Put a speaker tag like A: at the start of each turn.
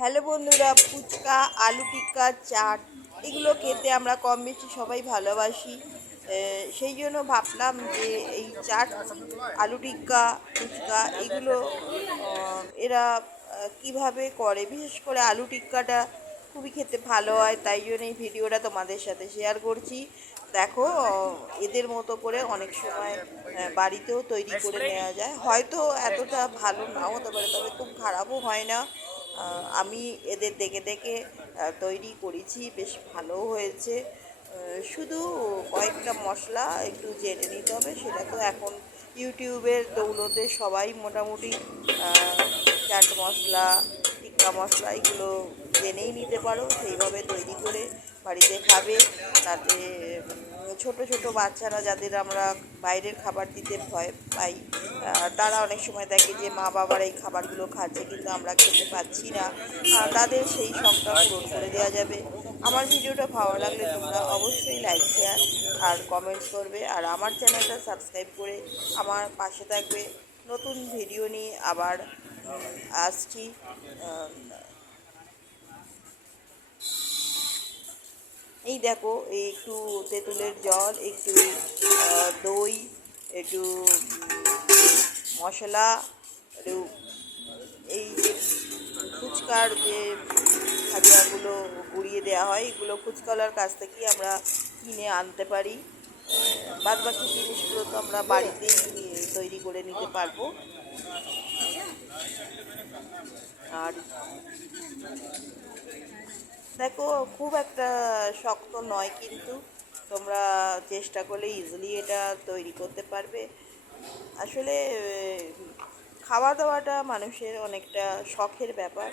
A: Hello বন্ধুরা, ফুচকা, আলু টিক্কা, চাট, এগুলো খেতে আমরা কম বেশি সবাই ভালোবাসি। সেই জন্য ভাবলাম যে এই চাট, আলু টিক্কা, ফুচকা এগুলো এরা কীভাবে করে? বিশেষ করে আলু টিক্কাটা খুবই খেতে ভালো হয়, তাই জন্য এই ভিডিওটা তোমাদের সাথে শেয়ার করছি। দেখো এদের মতো করে অনেক সময় বাড়িতেও তৈরি করে নেওয়া যায়। হয়তো এতটা ভালো নাও হতে পারে, তবে খুব খারাপও হয় না। আমি এদের দেখে দেখে তৈরি করেছি, বেশ ভালো হয়েছে। শুধু কয়েকটা মশলা একটু জেনে নিতে হবে, সেটা তো এখন ইউটিউবের দৌলতে সবাই মোটামুটি চাট মশলা টিক্কা মশলা এগুলো জেনেই নিতে পারো, সেইভাবে তৈরি করে বাড়িতে খাবে। তাতে ছোট ছোট বাচ্চারা যাদের আমরা বাইরের খাবার দিতে ভয় পাই তারা অনেক সময় দেখে যে মা বাবার এই খাবারগুলো খাচ্ছে কিন্তু আমরা খেতে পাচ্ছি না। তাদের সেই শখটা পূরণ করে দেওয়া যাবে। আমার ভিডিওটা ভালো লাগলে তোমরা অবশ্যই লাইক শেয়ার আর কমেন্টস করবে। আর আমার চ্যানেলটা সাবস্ক্রাইব করে আমার পাশে থাকবে। নতুন ভিডিও নিয়ে আবার আসছি এই দেখো, এই একটু তেঁতুলের জল, একটু দই, একটু মশলা, একটু, এই যে ফুচকার যে খাদিয়াগুলো গুঁড়িয়ে দেওয়া হয়, এগুলো ফুচকাওয়ালার কাছ থেকেই আমরা কিনে আনতে পারি। বাদ বাকি জিনিসগুলো তো আমরা বাড়িতেই তৈরি করে নিতে পারব। দেখো, খুব একটা শক্ত নয় কিন্তু। তোমরা চেষ্টা করলে ইজিলি এটা তৈরি করতে পারবে। আসলে খাওয়া দাওয়াটা মানুষের অনেকটা শখের ব্যাপার।